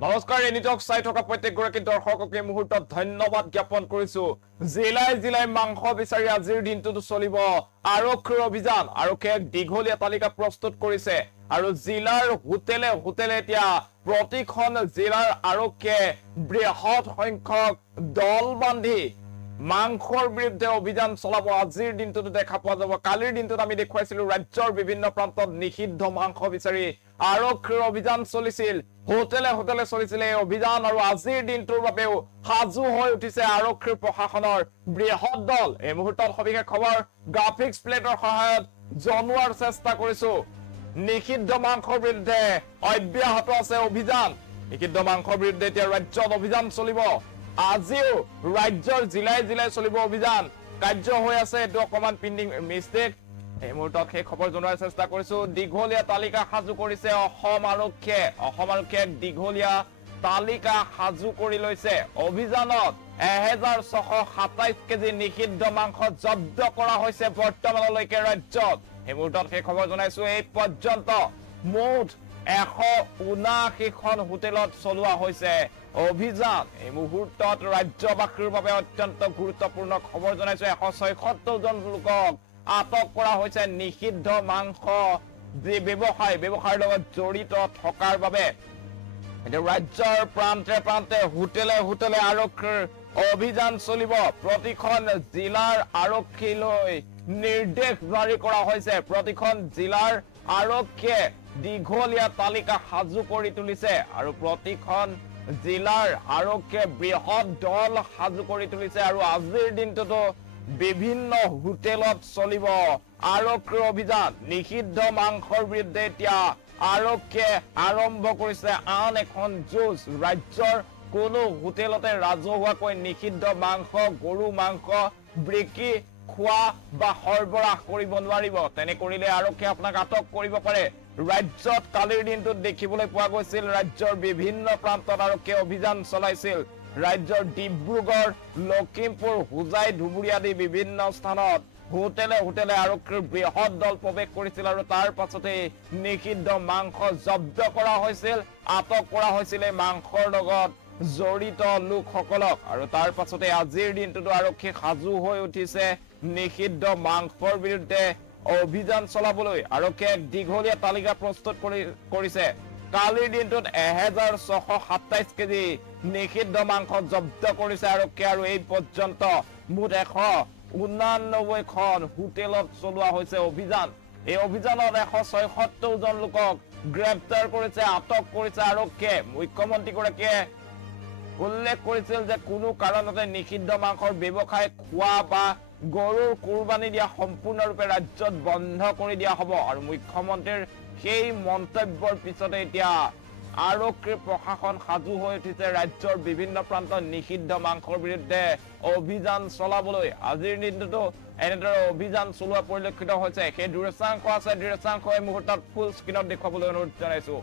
নমস্কাৰ এনিটক চাই থকা প্ৰত্যেকগৰাকী দৰ্শককে মুহূৰ্তত ধন্যবাদ জ্ঞাপন কৰিছো জিলাই জিলাই মাংস বিচাৰি আজিৰ দিনটোত চলিব আৰক্ষীৰ অভিযান আৰক্ষীয়ে দীঘলীয়া তালিকা প্ৰস্তুত কৰিছে আৰু জিলাৰ হোটেলে হোটেলে এতিয়া প্ৰতিখন জিলাৰ আৰক্ষীয়ে বৃহৎ সংখ্যক দল বান্ধি মাংসৰ বিৰুদ্ধে অভিযান চলাব আজিৰ দিনটোত দেখা পোৱা যাব কালিৰ দিনটোত আমি দেখুৱাইছিলো ৰাজ্যৰ বিভিন্ন প্ৰান্তত নিষিদ্ধ মাংস বিচাৰি আৰক্ষীৰ অভিযান চলিছিল হোটেলে হোটেলে চলিছিল এই অভিযান আৰু আজিৰ দিনটোৰ বাবেও সাজু হৈ উঠিছে আৰক্ষীৰ প্ৰশাসনৰ বৃহৎ দল এই মুহূৰ্তত সবিশেষ খবৰ গ্ৰাফিক্স প্লেটৰ সহায়ত জনোৱাৰ চেষ্টা কৰিছো নিষিদ্ধ মাংসৰ বিৰুদ্ধে অব্যাহত আছে অভিযান নিষিদ্ধ মাংসৰ বিৰুদ্ধে এতিয়া ৰাজ্যত অভিযান চলিব আজিও ৰাজ্যৰ জিলাই জিলাই চলিব অভিযান কাৰ্য হৈ আছে এটো অকমান পিণ্ডিং মিষ্টেক এই মুহূৰ্তত সেই খবৰ জনোৱাৰ চেষ্টা কৰিছো দীঘলীয়া তালিকা সাজু কৰিছে অসম আৰক্ষীয়ে দীঘলীয়া তালিকা সাজু কৰি লৈছে অভিযানত 1627 কেজি নিষিদ্ধ মাংস জব্দ কৰা হৈছে বৰ্তমানলৈকে ৰাজ্যত এই মুহূৰ্তত সেই খবৰ জনাইছো এই পৰ্যন্ত মুঠ 179খন হোটেলত চলোৱা হৈছে অভিযান এই মুহূৰ্তত ৰাজ্যবাসীৰ বাবে অত্যন্ত গুৰুত্বপূৰ্ণ খবৰ জনাইছো 176 জন লোকক আটক কৰা হৈছে নিষিদ্ধ মাংস ব্যৱসায়ৰ লগত জড়িত থকাৰ বাবে এটা ৰাজ্যৰ প্ৰান্তে প্ৰান্তে হোটেলে হোটেলে আৰক্ষীৰ অভিযান চলিব প্ৰতিখন জিলাৰ আৰক্ষীলৈ নিৰ্দেশ জাৰি কৰা হৈছে প্ৰতিখন জিলাৰ আৰক্ষীয়ে দীঘলীয়া তালিকা সাজু কৰি তুলিছে আৰু প্ৰতিখন জিলাৰ আৰক্ষীয়ে বৃহৎ দল সাজু কৰি তুলিছে আৰু আজিৰ দিনটোতো বিভিন্ন হোটেলত চলিব আৰক্ষীৰ অভিযান নিষিদ্ধ মাংসৰ বিৰুদ্ধে এতিয়া আৰক্ষীয়ে আৰম্ভ কৰিছে আন এখন যুঁজ ৰাজ্যৰ কোনো হোটেলতে ৰাজহুৱাকৈ নিষিদ্ধ মাংস গৰু মাংস বিক্ৰী খোৱা বা সৰবৰাহ কৰিব নোৱাৰিব তেনে কৰিলে আৰক্ষীয়ে আপোনাক আটক কৰিব পাৰে ৰাজ্যত কালিৰ দিনটোত দেখিবলৈ পোৱা গৈছিল ৰাজ্যৰ বিভিন্ন প্ৰান্তত আৰক্ষীয়ে অভিযান চলাইছিল ৰাজ্যৰ ডিব্ৰুগড় লখিমপুৰ হুজাই ধুবুৰী আদি বিভিন্ন স্থানত হোটেলে হোটেলে আৰক্ষীৰ বৃহৎ দল প্ৰৱেশ কৰিছিল আৰু তাৰ পাছতে নিষিদ্ধ মাংস জব্দ কৰা হৈছিল আটক কৰা হৈছিল মাংসৰ লগত জড়িত লোকসকলক আৰু তাৰ পাছতে আজিৰ দিনটোত আৰক্ষী সাজু হৈ উঠিছে নিষিদ্ধ মাংসৰ বিৰুদ্ধে অভিযান চলাবলৈ আৰক্ষীয়ে দীঘলীয়া তালিকা প্ৰস্তুত কৰিছে কালিৰ দিনটোত 1627 কেজি নিষিদ্ধ মাংস জব্দ কৰিছে আৰক্ষীয়ে আৰু এই পৰ্যন্ত মুঠ 189খন হোটেলত চলোৱা হৈছে অভিযান এই অভিযানত 176 জন লোকক গ্ৰেপ্তাৰ কৰিছে আটক কৰিছে আৰক্ষীয়ে মুখ্যমন্ত্ৰীগৰাকীয়ে উল্লেখ কৰিছিল যে কোনো কাৰণতে নিষিদ্ধ মাংসৰ ব্যৱসায় খোৱা বা গৰুৰ কুৰবানী দিয়া সম্পূৰ্ণৰূপে ৰাজ্যত বন্ধ কৰি দিয়া হ'ব আৰু মুখ্যমন্ত্ৰীৰ সেই মন্তব্যৰ পিছতে এতিয়া আৰক্ষীৰ প্ৰশাসন সাজু হৈ উঠিছে ৰাজ্যৰ বিভিন্ন প্ৰান্তত নিষিদ্ধ মাংসৰ বিৰুদ্ধে অভিযান চলাবলৈ আজিৰ দিনটোতো এনেদৰে অভিযান চলোৱা পৰিলক্ষিত হৈছে সেই দৃশ্যাংশ আছে দৃশ্যাংশ এই মুহূৰ্তত ফুল স্ক্ৰীনত দেখুৱাবলৈ অনুৰোধ জনাইছো